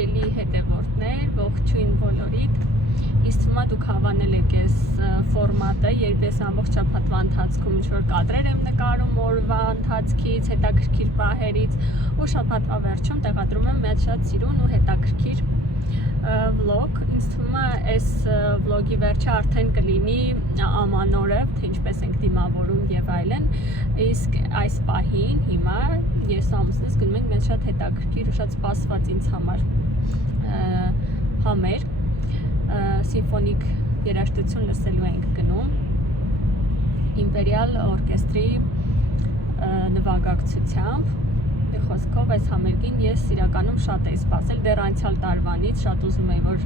Սիրելի հետևորդներ, ողջույն բոլորիդ։ Ինձ թվում է դուք հավանել եք այս ֆորմատը, երբ ես ամբողջ շաբաթվա ընթացքում ինչ-որ կադրեր եմ նկարում օրվա ընթացքից, հետաքրքիր պահերից ու շաբաթվա վերջում տեղադրում եմ մի շատ սիրուն ու հետաքրքիր վլոգ։ Ինձ թվում է այս վլոգի վերջը արդեն կլինի ամանորը, թե ինչպես ենք դիմավորում եւ այլն։ Իսկ այս պահին հիմա ես ու ամուսինս գնում ենք մեծ շատ հետաքրքիր ու շատ սպասված ինձ համար համեր սիմֆոնիկ երաժշտություն լսելու ենք գնում Իմպերիալ օրկեստրի նվագակցությամբ։ Մի խոսքով այս համերգին ես իրականում շատ էի սպասել դեռ անցյալ տարվանից, շատ ուզում էի որ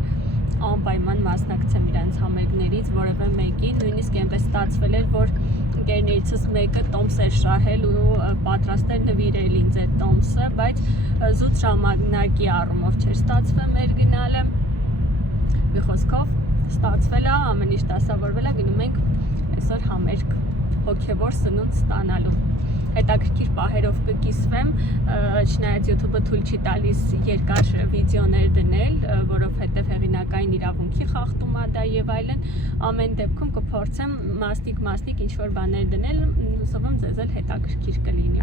անպայման մասնակցեմ իրենց համերգներից որևէ մեկին, նույնիսկ այնպես ստացվել էր որ ընկերներիցս մեկը տոմս էր շահել ու պատրաստ էր նվիրել ինձ այդ տոմսը, բայց զուտ ժամանակի առումով չէր ստացվել մեր գնալը։ Մի խոսքով ստացվել է, ամեն ինչ դասավորվել է, գնում ենք այսօր համերգ հոգևոր սնունդ ստանալու։ Հետաքրքիր պահերով կկիսվեմ, չնայած YouTube-ը թույլ չի տալիս երկար վիդեոներ դնել, որովհետև հեղինակային իրավունքի խախտում է դա եւ այլն, ամեն դեպքում կփորձեմ մասնիկ ինչ-որ բաներ դնել, հուսով եմ ձեզ էլ հետաքրքիր կլինի։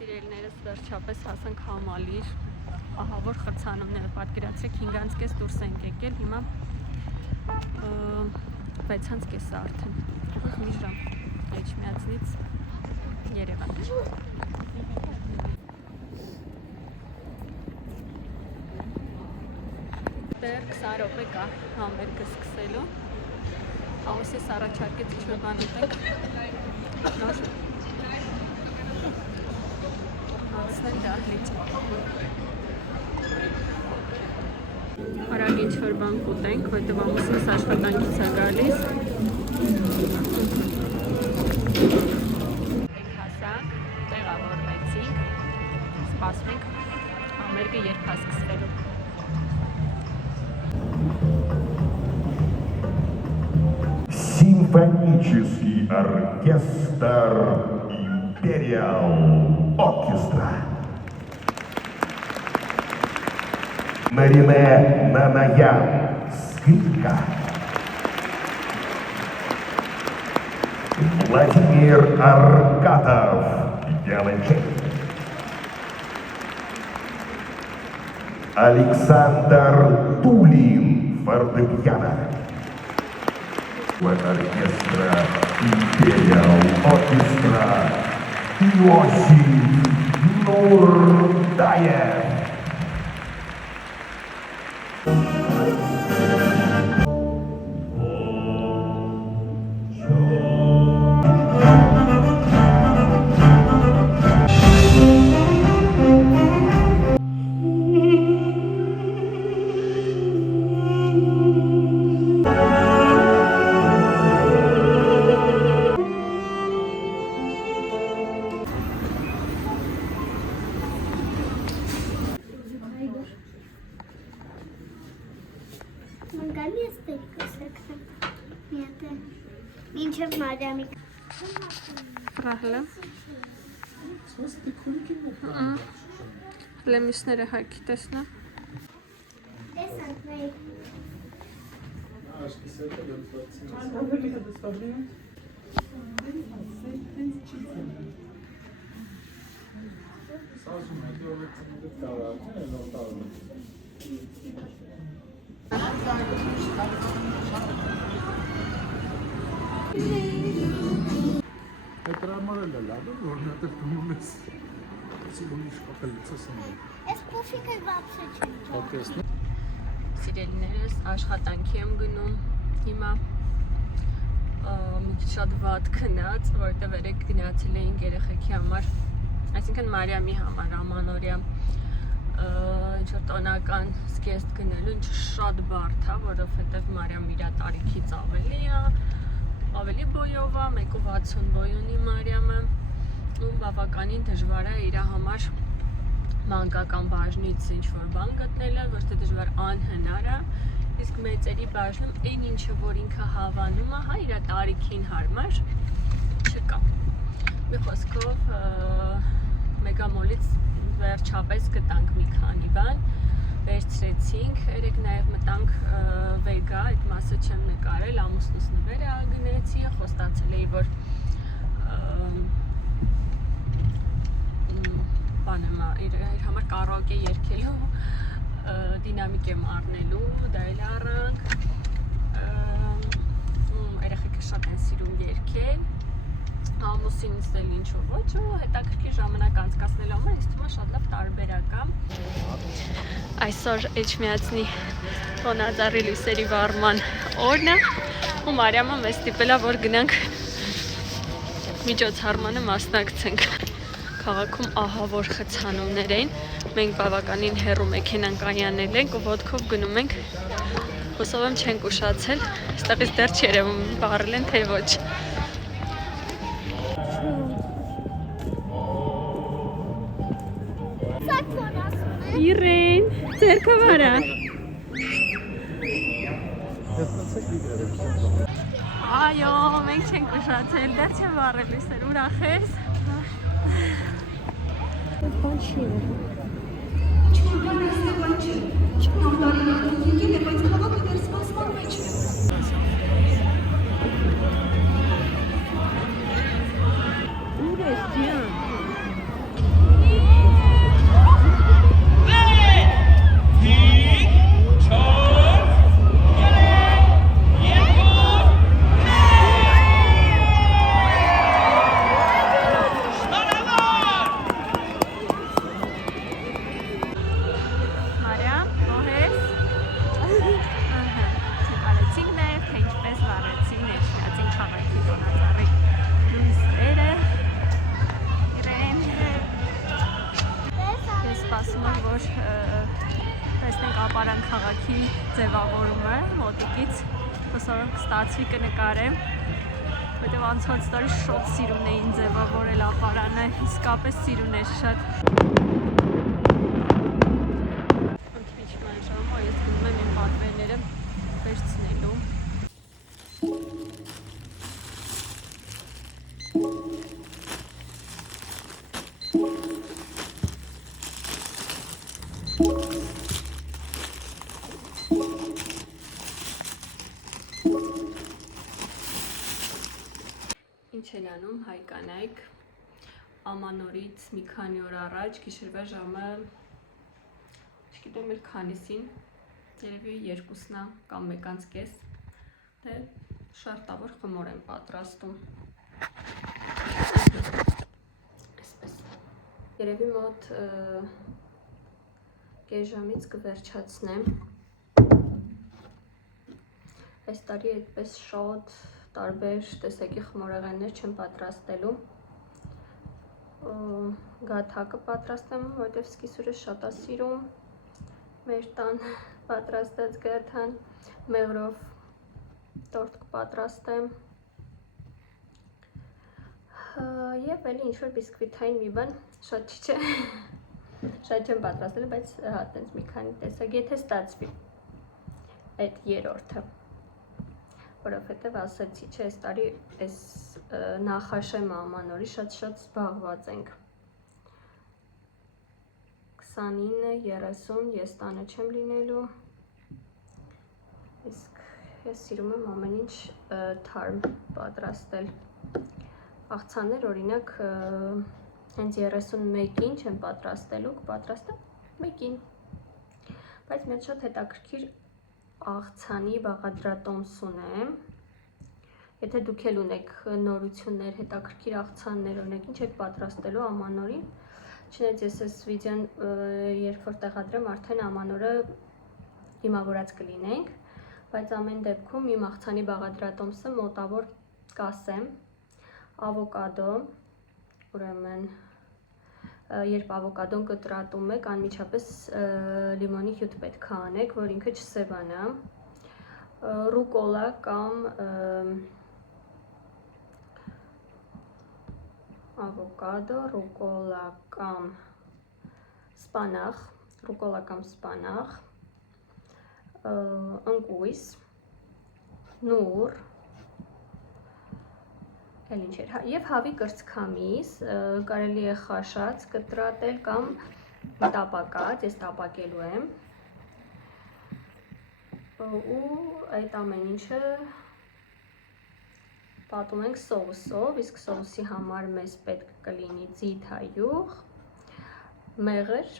Սիրելիներս վերջապես հասանք Համալիր, ահա որ խցանումները, պատկերացրեք 5:30 դուրս ենք եկել, հիմա 6:30 արդեն, ուղիղ մի ժամ Էջմիածնից Երևան։ Դեռ 20 րոպե կա համերգը սկսելու։ Ամուսինս առաջարկեց ինչ-որ բան ուտենք։ Նոր անցնել դահլիճ։ Արագ ինչ-որ բան կուտենք, որտեղ ամուսինս աշխատանքից է գալիս։ Սպասում համերգը երբ է սկսվելու։ Симфонический оркестр Империал Оркестра. Нарине Нанаян, скрипка. Владимир Аркатов, виолончель. Александр Тулин, фортепиано. Оркестра Империал Оркестра Иосиф Нурдаев. Մինչև Մարիամի Ռահլը լեմիսները հայքի տեսնա Это нормально, да? Можно это помнить. Ես փոփիկը վաբշե չեմ։ Սիրելիներս աշխատանքի եմ գնում հիմա շատ վատ քնած, որտեղ երեք գնացել էինք երեխեքի համար, այսինքն Մարիամի համար ամանորյա ինչ-որ տոնական զգեստ գնելու, ինչը շատ բարդ է, որովհետև Մարիամ իր տարիքից ավելի բոյով է, 1.60 բոյ ունի Մարիամը ու բավականին դժվար է իր համար մանկական բաժնից ինչ-որ բան գտնելը, ոչ թե դժվար անհնար է, իսկ մեծերի բաժնում այն ինչը որ ինքը հավանում է, հա իր տարիքին հարմար չկա։ Մի խոսքով մեգամոլից վերջապես գտանք մի քանի բան, լցրեցինք, երեք նաև մտանք վեգա, այդ մասը չեմ նկարել, ամուսնուս նվերը գնեցի, խոստացել էի, որ բան եմ իր համար կարաոկե երգելու, դինամիկ եմ առնելու, դա էլ առանք, երեխեքը շատ են սիրում երգել, ամուսինս էլ ինչու ոչ ու հետաքրքիր ժամանակ անցկացնելու համար ինձ թվում է շատ լավ տարբերակ է։ Այսօր Էջմիածնի Տոնածառի լույսերի վառման օրն է ու Մարիամը մեզ ստիպել է որ գնանք միջոցառմանը մասնակցենք։ Քաղաքում ահավոր խցանումներ էին, մենք բավականին հեռու մեքենան կայանել ենք ու ոտքով գնում ենք, հուսով եմ չենք ուշացել, այստեղից դեռ չերևում վառել են թե ոչ։ Իրեն, ձերքը վարա։ Այո, մենք չենք ուշացել, դեռ չեմ վառել լույսեր, ուրախ ես։ Բան չի քաղաքի ձևավորումը մոտիկից հուսով եմ կստացվի կնկարեմ, որտեղ անցած տարի շատ սիրուն էին ձևավորել ապարանը, իսկապես սիրուն էր շատ։ Քիչ մանշամը ես գնում եմ իմ պատվերները վերցնելու։ Ինչ են անում հայ կանայք ամանորից մի քանի օր առաջ գիշերվա ժամը չգիտեմ էլ քանիսին, երևի 2-ն է կամ 1:30 դե շարտավոր խմոր եմ պատրաստում։ Այսպես։ Երևի մոտ կես ժամից կվերջացնեմ։ Այս տարի այդպես շատ տարբեր տեսակի խմորեղեններ չեմ պատրաստելու, գաթակը պատրաստեմ, որտև սկիսուրը շատ է սիրում, մեր տան պատրաստած գաթան, մեղրով տորտ կպատրաստեմ և էլի ինչ-որ բիսկվիթային մի բան, շատ չի չէ, շատ չեմ պատրաստել, բայց տենց մի քանի տեսակ, եթե ստացվի այդ երրորդը, որովհետև ասեցի, չէ, այս տարի այս նախաշեմ ամանորի շատ զբաղված ենք։ 29-30 ես տանը չեմ լինելու, իսկ ես սիրում եմ ամեն ինչ թարմ պատրաստել։ Աղցաններ օրինակ հենց 31-ին չեմ պատրաստելու, կպատրաստեմ 1-ին, բայց մեծ շատ հետաքրքիր աղցանի բաղադրատոմս ունեմ, եթե դուք էլ ունեք նորություններ, հետաքրքիր աղցաններ, օրինակ ինչ եք պատրաստելու ամանորին, չնայած ես այս վիդեոն երբ որ տեղադրեմ արդեն ամանորը դիմավորած կլինենք, բայց ամեն դեպքում իմ աղցանի բաղադրատոմսը մոտավոր կասեմ, ավոկադո, ուրեմն երբ ավոկադոն կտրատում եք, անմիջապես լիմոնի հյութ պետք է անեք, որ ինքը չսևանա, ռուկոլա կամ ավոկադո, ռուկոլա կամ սպանախ, ընկույզ, նուռ, և հավի կրծքամիս, կարելի է խաշած կտրատել կամ տապակած, ես տապակելու եմ, ու այդ ամեն ինչը պատում ենք սոուսով, իսկ սոուսի համար մեզ պետք կլինի ձիթայուղ, մեղր,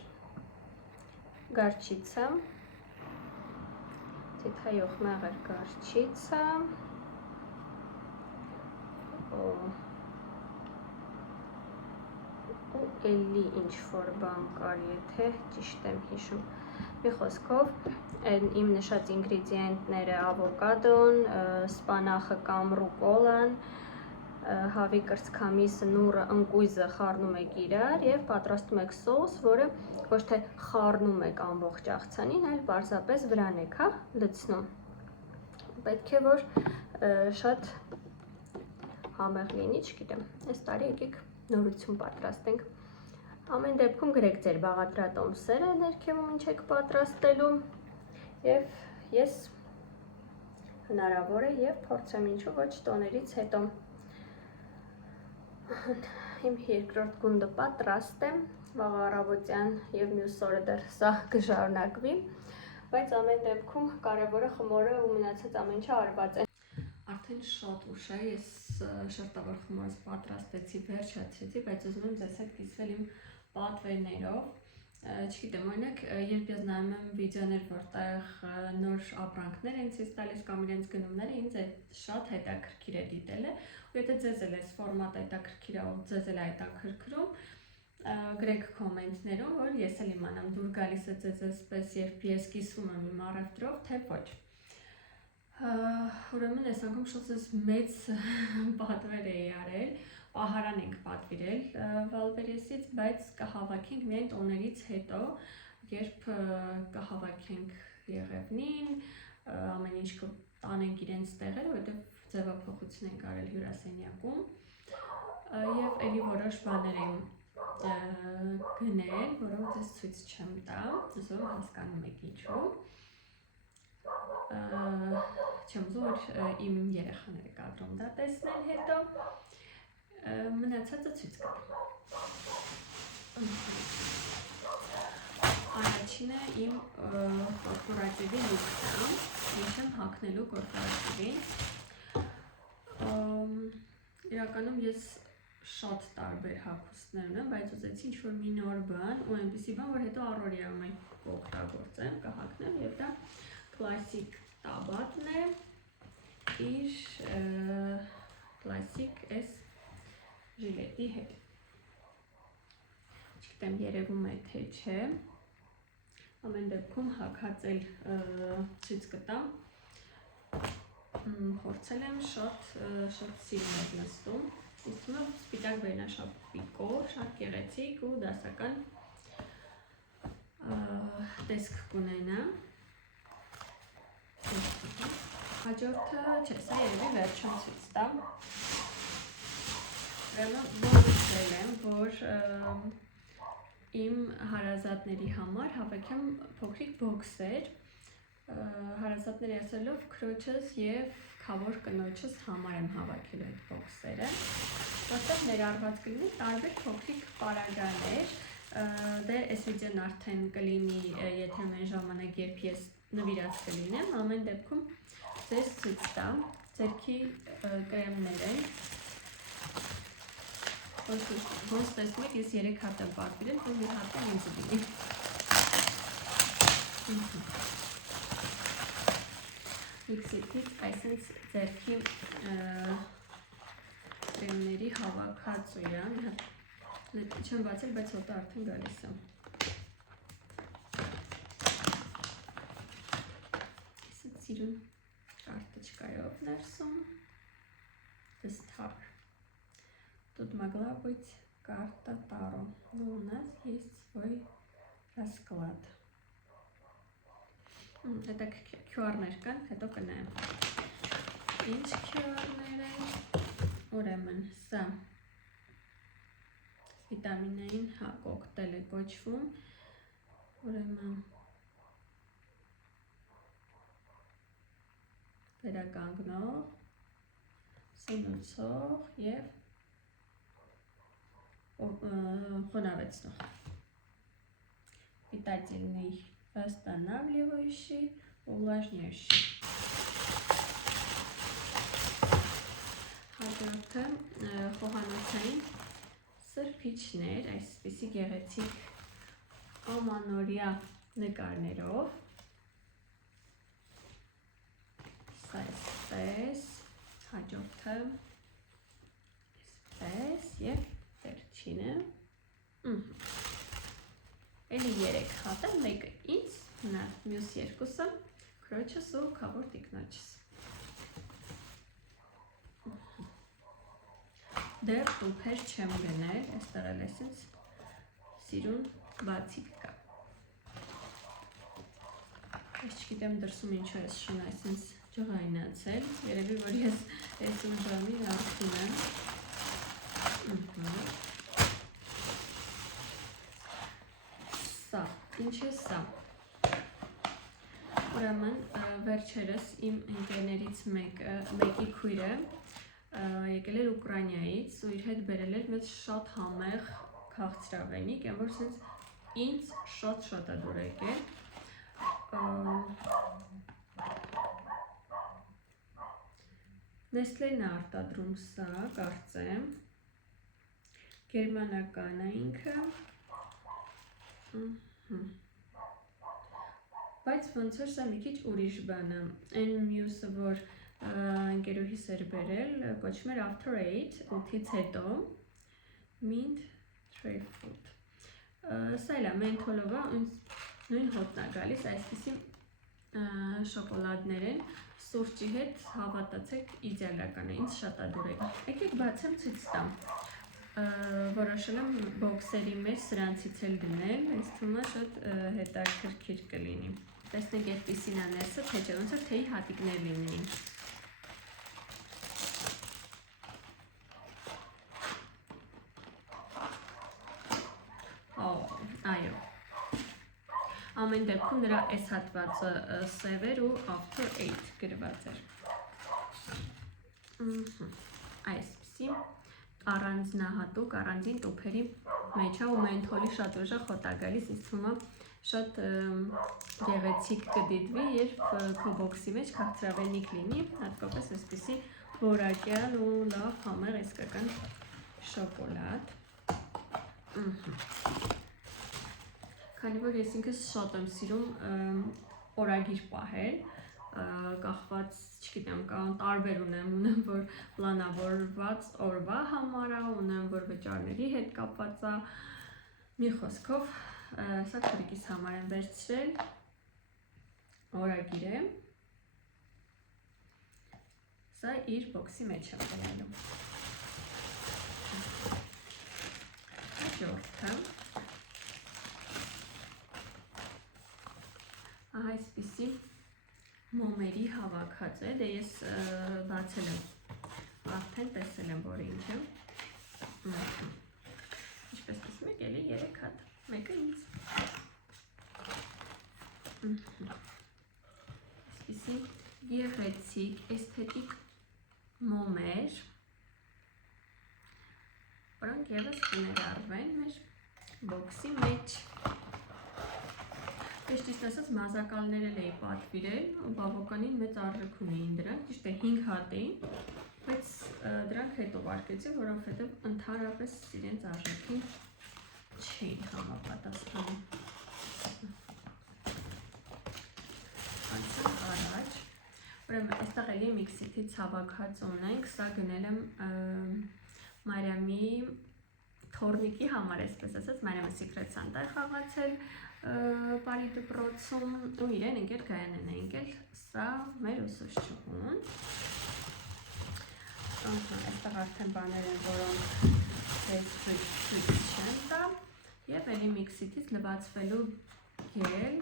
գարչիցա, ձիթայուղ, մեղր, գարչիցա, ու էլի ինչ-որ բան կար, եթե ճիշտ եմ հիշում։ Մի խոսքով, իմ նշած ինգրեդիենտները ավոկադոն, սպանախը կամ ռուկոլան, հավի կրծքամիսը, նուռը, ընկույզը խառնում եք իրար և պատրաստում եք սոուս, որը ոչ թե խառնում եք ամբողջ աղցանին, այլ պարզապես վրան եք լցնում։ Պետք է, որ շատ համեղ լինի, չգիտեմ, այս տարի եկեք նորություն պատրաստենք։ Ամեն դեպքում գրեք ձեր բաղադրատոմսերը ներքևում ինչ եք պատրաստելու և ես հնարավոր է և փորձեմ ինչու ոչ տոներից հետո իմ երկրորդ գունդը պատրաստ է, վաղ առավոտյան և մյուս օրը դեռ սա կշարունակվի, բայց ամեն դեպքում կարևորը խմորը ու մնացած ամեն ինչը արված է։ Արդեն շատ ուշ է, ես շերտավոր խմորս պատրաստեցի, վերջացրեցի, բայց ուզում եմ ձեզ հետ կիսվել իմ պատվերներով։ Չգիտեմ, օրինակ, երբ ես նայում եմ վիդեոներ, որտեղ նոր ապրանքներ են ցույց տալիս կամ իրենց գնումները, ինձ շատ հետաքրքիր է դիտելը, ու եթե ձեզ էլ այս ֆորմատը հետաքրքիր է, ու ձեզ էլ հետաքրքրում, գրեք կոմենտներում, որ ես էլ իմանամ, դուր գալիս է ձեզ այսպես, երբ ես կիսվում եմ իմ առևտրով, թե ոչ։ Ուրեմն այս անգամ շատ մեծ պատվեր էի արել, պահարան ենք պատվիրել Վալբերեսից, բայց կհավաքենք միայն տոներից հետո, երբ կհավաքենք Եղևնին, ամեն ինչ կտանենք իրենց տեղերը, որտեղ ձևափոխություն ենք արել հյուրասենյակում, և էլի որոշ բաներ եմ գնել, որով ձեզ ցույց չեմ տա, ուզում եմ հասկանում եք ինչու։ Չեմ ուզում, որ իմ երեխաները կադրում դա տեսնեն հետո, մնացածը ցույց կտամ։ Առաջինը իմ կորպորատիվի լուքն է, ինչ եմ հագնելու կորպորատիվին։ Իրականում ես շատ տարբեր հագուստներ ունեմ, բայց ուզեցի ինչ-որ մի նոր բան ու այնպիսի բան, որ հետո առօրյայում կօգտագործեմ, կհագնեմ, և դա կլասիկ տաբատն է, իր կլասիկ այս ժիլետի հետ։ Չգիտեմ, երևում է թե չէ, ամեն դեպքում հագած էլ ցույց կտամ, փորձել եմ շատ սիրուն էր նստում, իսկ հիմա սպիտակ վերնաշապիկով, շատ գեղեցիկ ու դասական տեսք կունենա։ Հաջորդը, չէ, սա երևի վերջում ցույց տամ։ Որոշել եմ, որ իմ հարազատների համար հավաքեմ փոքրիկ բոքսեր, հարազատների ասելով քրոջս և քավոր կնոջս համար եմ հավաքել այդ բոքսերը, որտեղ ներառված կլինի տարբեր փոքրիկ պարագաներ, դե այս վիդեոն արդեն կլինի եթերում այն ժամանակ, երբ ես նվիրած կլինեմ, ամեն դեպքում ձեզ ցույց տամ, ձեռքի կրեմներ են, ոնց տեսնում եք, ես 3 հատ եմ պատվիրել, որ մի հատը ինձ լինի։ Իքսիքից այսինց ձեռքի կրեմների հավաքածու է, չեմ բացել, բայց հոտը արդեն գալիս է։ Այսինք սիրուն կարտոչկայով ներսում, դստակ։ Тут могла быть карта Таро, но у нас есть свой расклад. Это QR-ներ կան, հետո կնայեմ։ Ինչ QR-ներ են, ուրեմն սա վիտամինային կոկտեյլ է կոչվում, ուրեմն վերականգնող, սնուցող և խոնավեցնող, питательный, восстанавливающий, Увлажняющий. Հաջորդը խոհանոցային սրբիչներ, այսպիսի գեղեցիկ ամանորյա նկարներով, սա այսպես, հաջորդը այսպես և վերջինը, էլի 3 հատ է, մեկը ինձ, մյուս երկուսը քրոջս ու քավոր տիկնոջս։ Դեռ տուփեր չեմ գնել, այստեղ էլ էսենց սիրուն բացիկ կա։ Ես չգիտեմ դրսում ինչու ես շնա էսենց ջղայնացել, երևի որ ես այս ուժամի արդյուն եմ։ Սա, ինչ է սա։ Ուրեմն վերջերս իմ ընկերներից մեկի քույրը եկել էր Ուկրաինայից ու իր հետ բերել էր մեծ շատ համեղ քաղցրավենիք, այն որ սենց ինձ շատ է դուր եկել։ Nestlé-ն է արտադրում սա, կարծեմ, գերմանական է ինքը, բայց ոնց որ սա մի քիչ ուրիշ բան է, այն մյուսը, որ ընկերուհիս էր բերել, կոչվում էր After 8-ից հետո, Mint Tray Food, սա էլ է մենթոլով է, նույն հոտն է գալիս, այսպիսի շոկոլադներ են, սուրճի հետ հավատացեք իդեալական է, ինձ շատ է դուր եկել։ Եկեք բացեմ ցույց տամ։ Որոշել եմ բոքսերի մեջ սրանցից էլ դնել, ինձ թվում է շատ հետաքրքիր կլինի։ Տեսնենք այդպիսին է ներսը, թե չէ, ոնց որ թեյի հատիկներ լինեին։ Այո։ Ամեն դեպքում նրա այս հատվածը սև էր ու After 8 գրված էր։ Այսպիսի առանձնահատուկ, առանձին տուփերի մեջ է ու մենթոլի շատ ուժեղ հոտ է գալիս, ինձ թվում է շատ գեղեցիկ կդիտվի, երբ քո բոքսի մեջ քաղցրավենիք լինի, հատկապես այսպիսի որակյալ ու լավ համեղ իսկական շոկոլադ։ Քանի որ ես ինքս շատ եմ սիրում օրագիր պահել, կախված, չգիտեմ, կան տարբեր ունեմ, որ պլանավորված օրվա համար է, ունեմ, որ վճարների հետ կապված է, մի խոսքով, սա քրիկիս համար եմ վերցրել, օրագիր է, սա իր բոքսի մեջ եմ դնելու։ Հաջորդը այսպիսի մոմերի հավաքած է, դե ես բացել եմ, արդեն տեսել եմ, որ ինչ է, ինչպես տեսում եք, էլի 3 հատ, մեկը ինձ, այսպիսի գեղեցիկ, էսթետիկ մոմեր, որոնք ևս կներառվեն մեր բոքսի մեջ։ Ես ճիշտ ասած մազակալներ էլ էի պատվիրել, բավականին մեծ արժեք ունեին դրանք, ճիշտ է 5 հատ էին, բայց դրանք հետ ուղարկեցի, որովհետև ընդհանրապես իրենց արժեքին չէին համապատասխանում։ Անցանք առաջ, ուրեմն այստեղ էլի Mixit-ից հավաքած ունենք, սա գնել եմ Մարիամի թորնիկի համար, այսպես ասած, Մարիամը Secret Santa է խաղացել Պարի դպրոցում ու իրեն ընկեր Գայանեն է ընկել, սա մեր ուսուցչուհուն։ Այստեղ արդեն բաներ են, որոնք ես ցույց չեմ տա և էլի Mixit-ից լվացվելու գել,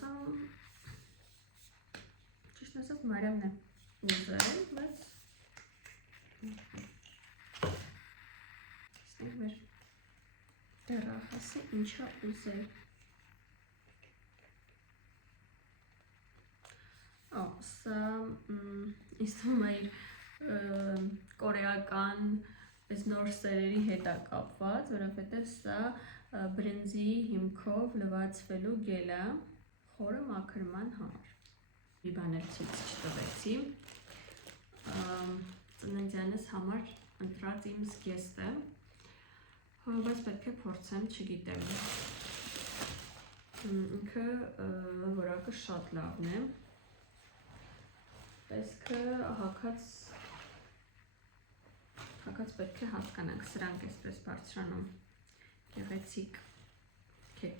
սա ճիշտ ասած Մարիամն է ուզել, բայց ստենք մեր դեռախասը ինչա ուզել։ Սա ինձ թվում է իր կորեական նոր սերերի հետ է կապված, որովհետև սա բրինձի հիմքով լվացվելու գել է, խորը մաքրման համար։ Մի բան էլ ցույց չտվեցի։ Ծննդյանս համար ընտրած իմ զգեստը, բայց պետք է փորձեմ, չգիտեմ։ Ինքը որակը շատ լավն է։ Տեսքը հագած պետք է հասկանանք, սրանք այսպես բարձրանում գեղեցիկ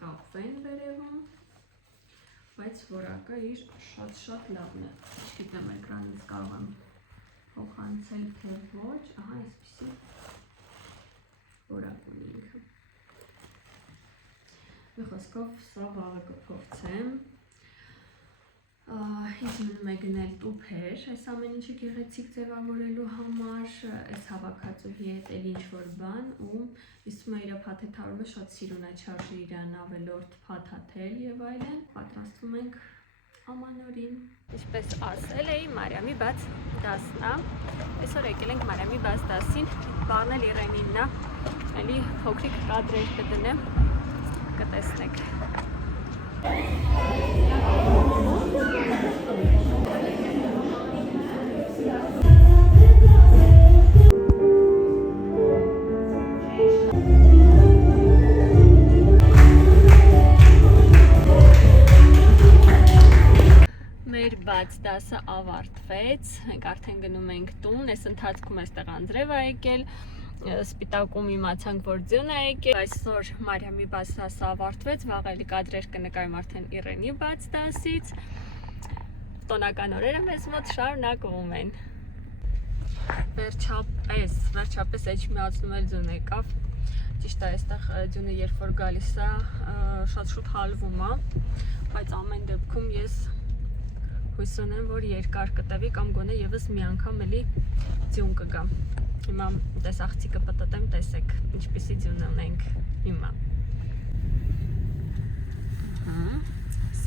կապվեն վերևում, բայց որակը իր շատ լավն է։ Չգիտեմ էկրանից կարող եմ փոխանցել թե ոչ, ահա այսպիսի որակ ունի ինքը։ Մի խոսքով սա վաղը կփորձեմ։ Ինձ մնում է գնել տուփեր, այս ամեն ինչը գեղեցիկ ձևավորելու համար, այս հավաքածուի հետ էլ ինչ-որ բան ու իսում է իրա փաթեթավորումը շատ սիրուն է, չարժի իրան ավելորդ փաթաթել եւ այլն։ Պատրաստվում ենք ամանորին։ Ինչպես ասել էի, Մարիամի բաց դասն է։ Այսօր եկել ենք Մարիամի բաց դասին, բառն էլ Իրենինն է։ Էլի փոքրիկ կադրեր կդնեմ, կտեսնեք։ Մեր բաց դասը ավարտվեց, մենք արդեն գնում ենք տուն, այս ընթացքում այստեղ անձրև է եկել, սպիտակում իմացանք, որ ձյուն է եկել, այսօր Մարիամի բաց դասը ավարտվեց, վաղ էլի կադրեր կնկարեմ արդեն Իրենի բաց դասից, տոնական օրերը մեզ մոտ շարունակվում են։ Վերջապես էջմիածնում էլ ձյուն եկավ, ճիշտ է այստեղ ձյունը երբ որ գալիս է շատ շուտ հալվում է, բայց ամեն դեպքում ես հույս ունեմ, որ երկար կտևի կամ գոնե եւս մի անգամ էլի ձյուն կգա։ Հիմա տեսախցիկը պտտեմ, տեսեք, ինչպիսի ձյուն ունենք հիմա։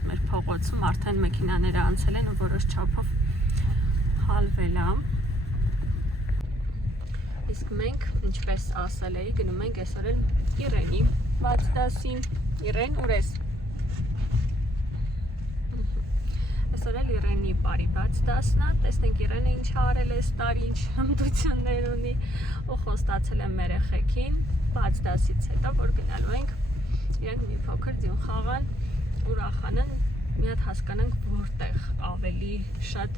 Մեր փողոցում արդեն մեքենաները անցել են ու որոշ չափով հալվել է։ Իսկ մենք, ինչպես ասել էի, գնում ենք այսօր էլ Իրենի բաց դասին։ Իրեն, ուր ես։ Այսօր էլ Իրենի բարի բաց դասն է, տեսնենք Իրենը ինչ արել է այս տարի, ինչ հմտություններ ունի ու խոստացել եմ մեր երեխեքին բաց դասից հետո, որ գնալու ենք իրենք մի փոքր ձյուն խաղան, ուրախանան, մի հատ հասկանանք որտեղ ավելի շատ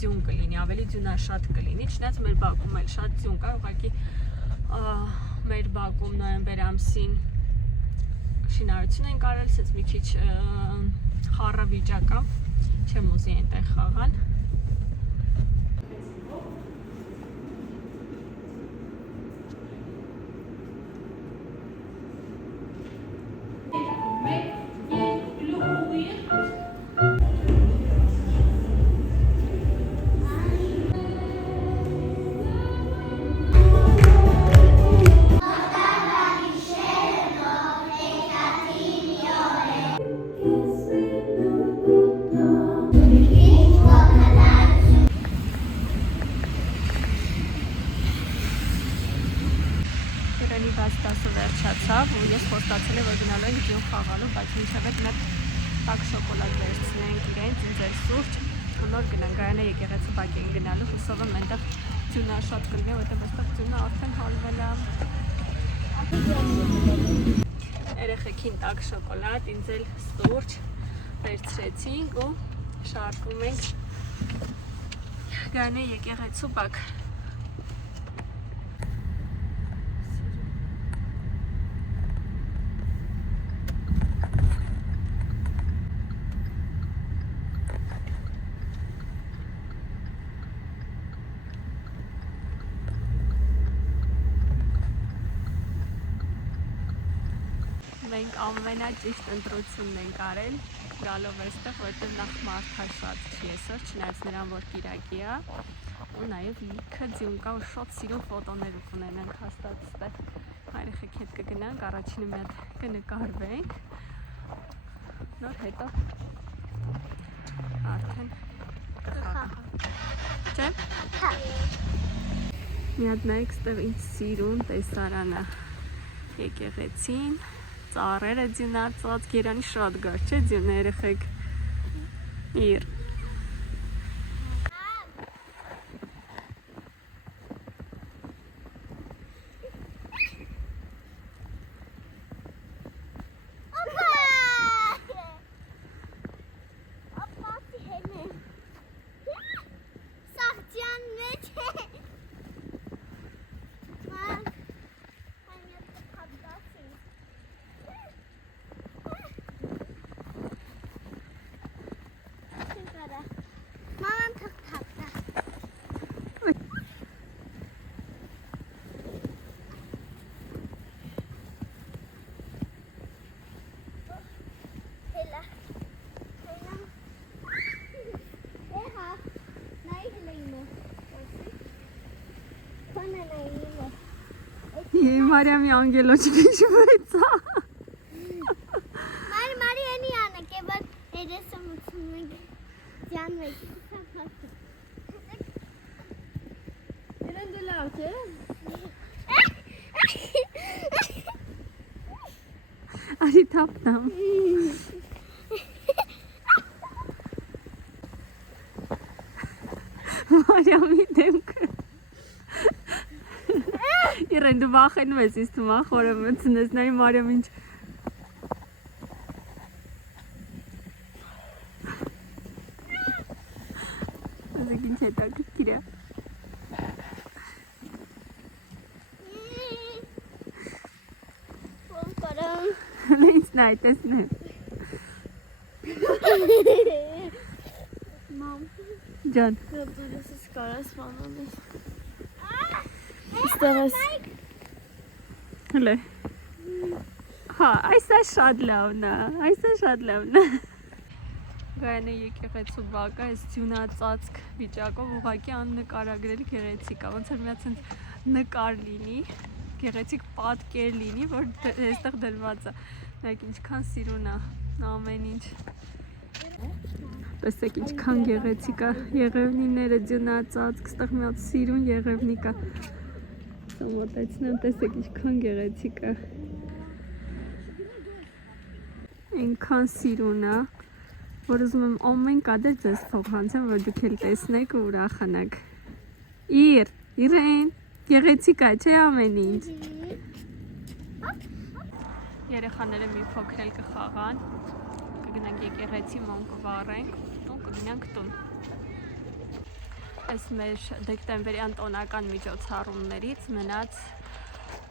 ձյուն կլինի, ավելի ձյունաշատ կլինի, չնայած մեր բակում էլ շատ ձյուն կա, ուղղակի մեր բակում նոյեմբեր ամսին շինարարություն են կարել, սենց մի քիչ խառը վիճակ է, չեմ ուզի այնտեղ խաղան։ Իրենի բաց դասը վերջացավ ու ես խոստացել եմ, որ գնալու ենք ձյուն խաղալու, բայց մինչև այդ մեկ տաք շոկոլադ վերցնենք իրենց, ինձ էլ սուրճ, նոր գնանք, Գայանե եկեղեցու բակ ենք գնալու, հուսով եմ այնտեղ ձյունաշատ կլինի, որտեղ այստեղ ձյունը արդեն հալվել է։ Երեխեքին տաք շոկոլադ, ինձ էլ սուրճ վերցրեցինք ու շարժվում ենք Գայանե եկեղեցու բակ։ Մենք ամենաճիշտ ընտրությունն ենք արել, գալով այստեղ, որտեղ նախ մարդը շատ չի այսօր, չնայած նրան, որ կիրակի է, ու նաև լիքը ձյուն կա ու շատ սիրուն ֆոտոներ կունենանք հաստատ այստեղ։ Երեխեքի հետ կգնանք, առաջինը մի հատ կնկարվենք, նոր հետո արդեն չէ՞։ Մի հատ նայեք, այստեղ ինչ սիրուն տեսարանը եկեղեցին։ ծառերը ձյունածած, գերանի շատ գար, չէ ձյուն երեխեք։ Իր։ Maman tak takta. Hela. Eha. Nei helino. Pana nei. Մարիամի անգելոջի շվեցա։ Mari eni ana ke bad edesem utmek janmek. Eren de lavke։ Արի թափնամ։ Մարիամի դեմքը։ Իրեն դու վախենում ես, իսկ դու մախորը մտցնես, նայ Մարիամ ինչ։ Ասեք ինչ հետաքրքիր է։ Ինձ նայ տեսնեմ։ Mom. Ջան։ Gördüğünüz karas mamamız. Ստեղես։ Հələ։ Հա, այսա շատ լավն է, այսա շատ լավն է։ Գայանը եկեղեցու բակը, այս ձյունածածկ վիճակով ուղղակի աննկարագրելի գեղեցիկ է, ոնց որ մի հատ նկար լինի, գեղեցիկ պատկեր լինի, որ այստեղ դրված է։ Նայեք ինչքան սիրուն է ամեն ինչ։ Տեսեք ինչքան գեղեցիկ է, եղևնիները ձյունածածկ, այստեղ մի հատ սիրուն եղևնի կա։ Մոտեցնեմ, տեսեք ինչքան գեղեցիկ է։ Այնքան սիրուն է, որ ուզում եմ ամեն կադր ձեզ փող հանձեմ, որ դուք էլ տեսնեք ու ուրախանաք։ Իրեն, գեղեցիկ է, չէ՞ ամեն ինչ։ Երեխաները մի փոքր էլ կխաղան, կգնանք եկեղեցի ման կվառենք ու կգնանք տուն։ Այս մեր դեկտեմբերյան տոնական միջոցառումներից մնաց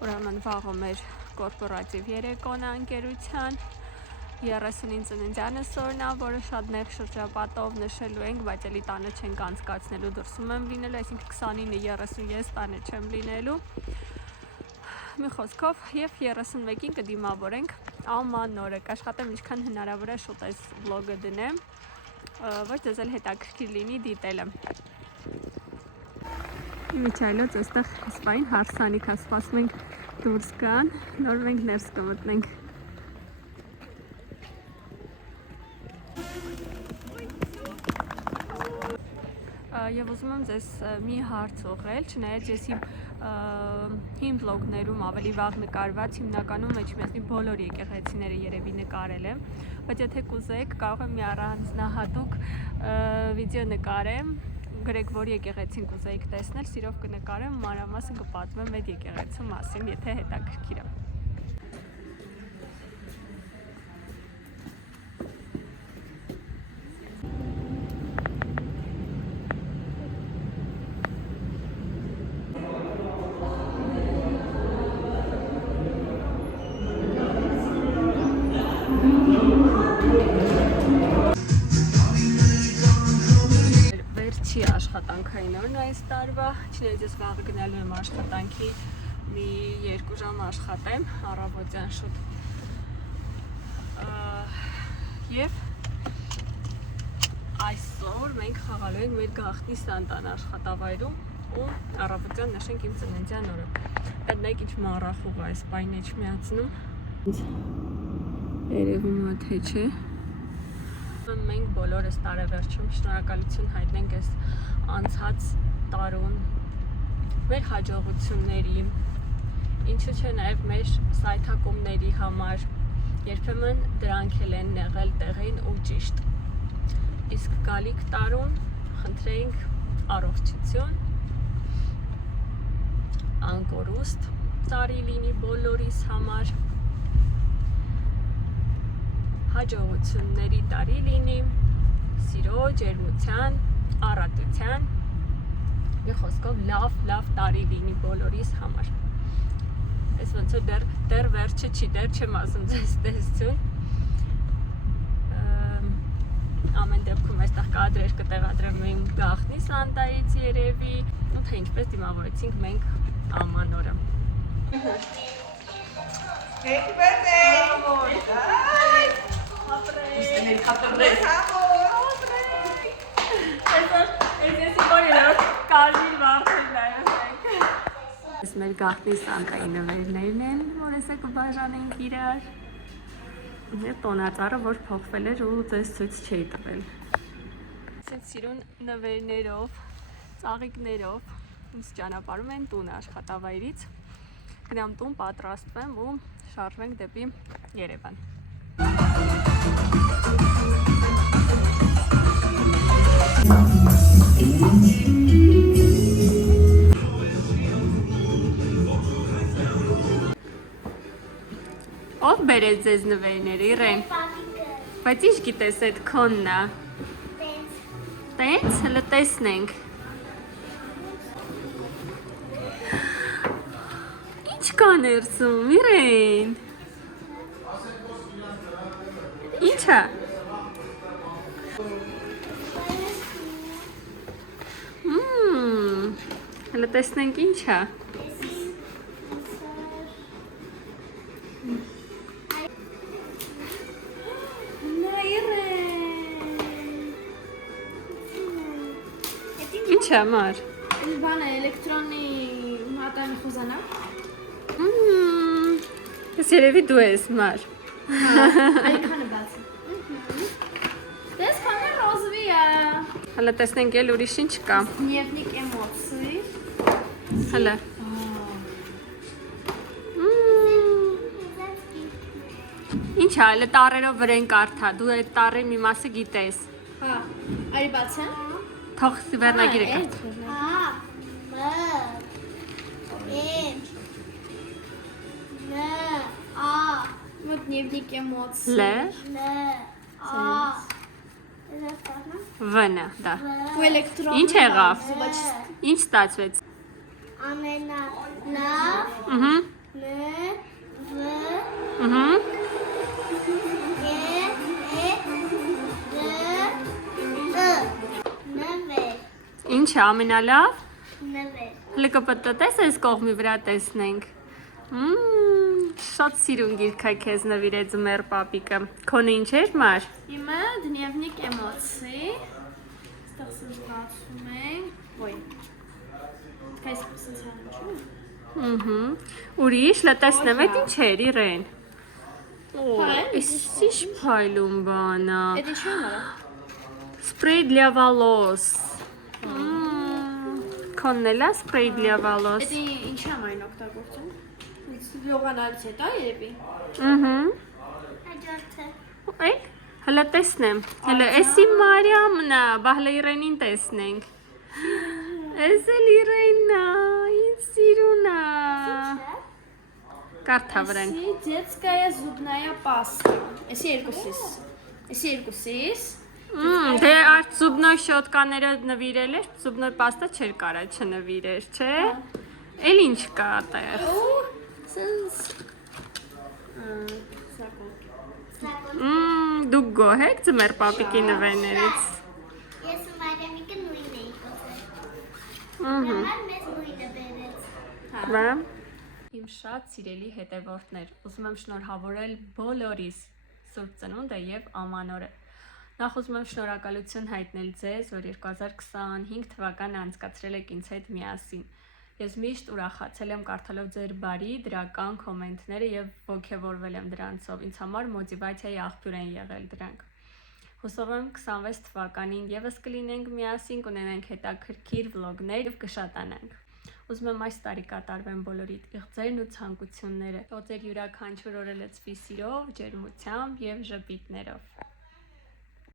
ուրեմն վաղը մեր կորպորատիվ երեկոն է ընկերության 30-ին ծննդյանս օրն է, որը շատ նեղ շրջապատով նշելու ենք, բայց էլի տանը չենք անցկացնելու, դրսում եմ լինելու, այսինքն 29-30 ես տանը չեմ լինելու։ Մի խոսքով եւ 31-ին կդիմավորենք աման օրը, կաշխատեմ ինչքան հնարավոր է շուտ այս վլոգը դնեմ, որ ձեզ էլ հետաքրքիր լինի դիտելը։ Միջայլոց այստեղ սպային հարսանիք է, սպասում ենք դուրս գան, նոր մենք ներս կմտնենք։ Եվ ուզում եմ ձեզ մի հարց ուղղել, չնայած ես իմ վլոգներում ավելի վաղ նկարված հիմնականում մեջմեզնի բոլոր եկեղեցիները երևի նկարել եմ, բայց եթե կուզեք կարող եմ մի առանձնահատուկ վիդեո նկարեմ, գրեք որ եկեղեցին կուզեիք տեսնել, սիրով կնկարեմ, մանրամասն կպատմեմ այդ եկեղեցու մասին, եթե հետաքրքիր է։ Վերջի աշխատանքային օրն այս տարվա, չնայած ես վաղը գնալու եմ աշխատանքի, մի 2 ժամ աշխատեմ, առավոտյան շուտ։ Եվ այսօր մենք խաղալու ենք մեր գաղտնի Սանտան աշխատավայրում ու առավոտյան նշենք իմ ծննդյան օրը։ Այդ նայեք ինչ մառախուղ է այս պայն էջ միացնում։ Երևում է թե չէ։ Մենք բոլորս տարեվերջում շնորհակալություն հայտնենք այս անցած տարուն մեր հաջողությունների, ինչու՞ չէ նաև մեր սայթակումների համար, երբեմն դրանք են եղել տեղին ու ճիշտ։ Իսկ գալիք տարուն խնդրեինք առողջություն, անկորուստ տարի լինի բոլորիս համար, հաջողությունների տարի լինի, սիրո, ջերմության, առատության, մի խոսքով լավ տարի լինի բոլորիս համար։ Այս ոնց որ դեռ վերջը չի, դեռ չեմ ասում ձեզ տեսություն։ Ամեն դեպքում այստեղ կադրեր կտեղադրեմ իմ գաղտնի Սանտայից երևի, ու թե ինչպես դիմավորեցինք մենք ամանորը։ Happy birthday! Այս մեր գաղտնի Սանտայի նվերներն են, որ հեսա կբաժանենք իրար։ Մեր տոնածառը, որ փոխվել էր ու ձեզ ցույց չէի տվել։ Այսինքն սիրուն նվերներով, ծաղիկներով ինձ ճանապարհում են տուն աշխատավայրից։ Գնամ տուն, պատրաստվեմ ու շարժվենք դեպի Երևան։ Ով բերեց ձեզ նվերները, Իրեն։ Բայց ինչ գիտես այդ քոնն է։ Տենց, հələ տեսնենք։ Ինչ կա ներսում, Իրեն։ Ինչ է։ Հələ տեսնենք ինչ է։ Ինչ է, մար։ Բան է, էլեկտրոնի մատանի խոզանա։ Ես երևի դու ես, մար։ Այքանը բացը։ Դες քանը ռոզվի է։ Հələ տեսնենք էլ ուրիշ ինչ կա։ Նևնիկ էմոցի։ Հələ։ Ինչ է, հələ տառերով վրեն կարդա, դու այդ տառի մի մասը գիտես։ Հա, արի բացը։ Թող վերնագիրը կա։ Вот дневник эмоций. Լ Վ-ն է, դա։ У электронный. Ինչ եղավ։ Ինչ ստացվեց։ Ամենալավ Ահա։ Ն Ահա։ Ինչ է ամենալավ։ Հələ կպտտես այս կողմի վրա տեսնենք։ Շատ սիրուն գիրք է քեզ նվիրեց մեր պապիկը։ Քոնը ինչ էր, մար։ Իմը дневник эмоций. Ստացած բացում ենք։ Ոյ։ Կայս սենսանջու։ Ահա։ Ուրիշ, լա տեսնեմ, այդ ինչ էր, Իրեն։ Այս ինչ փայլուն բան է։ Это что надо? Spray для волос։ Քոնն էլա spray для волос։ Это ինչ է այն օգտագործում։ Լողանալից հետո երևի։ Ահա։ Հաջորդը Այ, հələ տեսնեմ։ Հələ էսի Մարիամն է, բահլե Իրենին տեսնենք։ Էս էլ Իրենն է, ինչ սիրուն է։ Կարդա վրան։ Детская зубная паста. Էսի երկուսից։ Էսի երկուսից։ Դե արդ զուբնոյ շոտկաները նվիրել էր, զուբնոյ պաստա չէր կարա չնվիրեր, չէ։ Էլ ինչ կա այդտեղ։ Սենց Դուք գոհ եք ձմեր պապիկի նվերներից։ Ես ու Մարիամիկը նույնն էի կոտրել Ահա։ Համար մեզ նույնը բերեց Բա։ Իմ շատ սիրելի հետևորդներ, ուզում եմ շնորհավորել բոլորիս Սուրբ Ծնունդը եւ Ամանորը։ Նախ ուզում եմ շնորհակալություն հայտնել ձեզ, որ 2025 թվականը անցկացրել եք ինձ հետ միասին։ Ես միշտ ուրախացել եմ կարդալով ձեր բարի, դրական կոմենտները եւ ողջավորվել եմ դրանցով։ Ինձ համար մոտիվացիայի աղբյուր են եղել դրանք։ Հուսով եմ 26 թվականին եւս կլինենք միասին, կունենանք հետաքրքիր վլոգներ եւ կշատանանք։ Ուզում եմ այս տարի կատարվեն բոլորիդ իղձերն ու ցանկությունները։ Թող ձեր յուրաքանչյուր օրը լցվի սիրով, ջերմությամբ եւ ժպիտներով։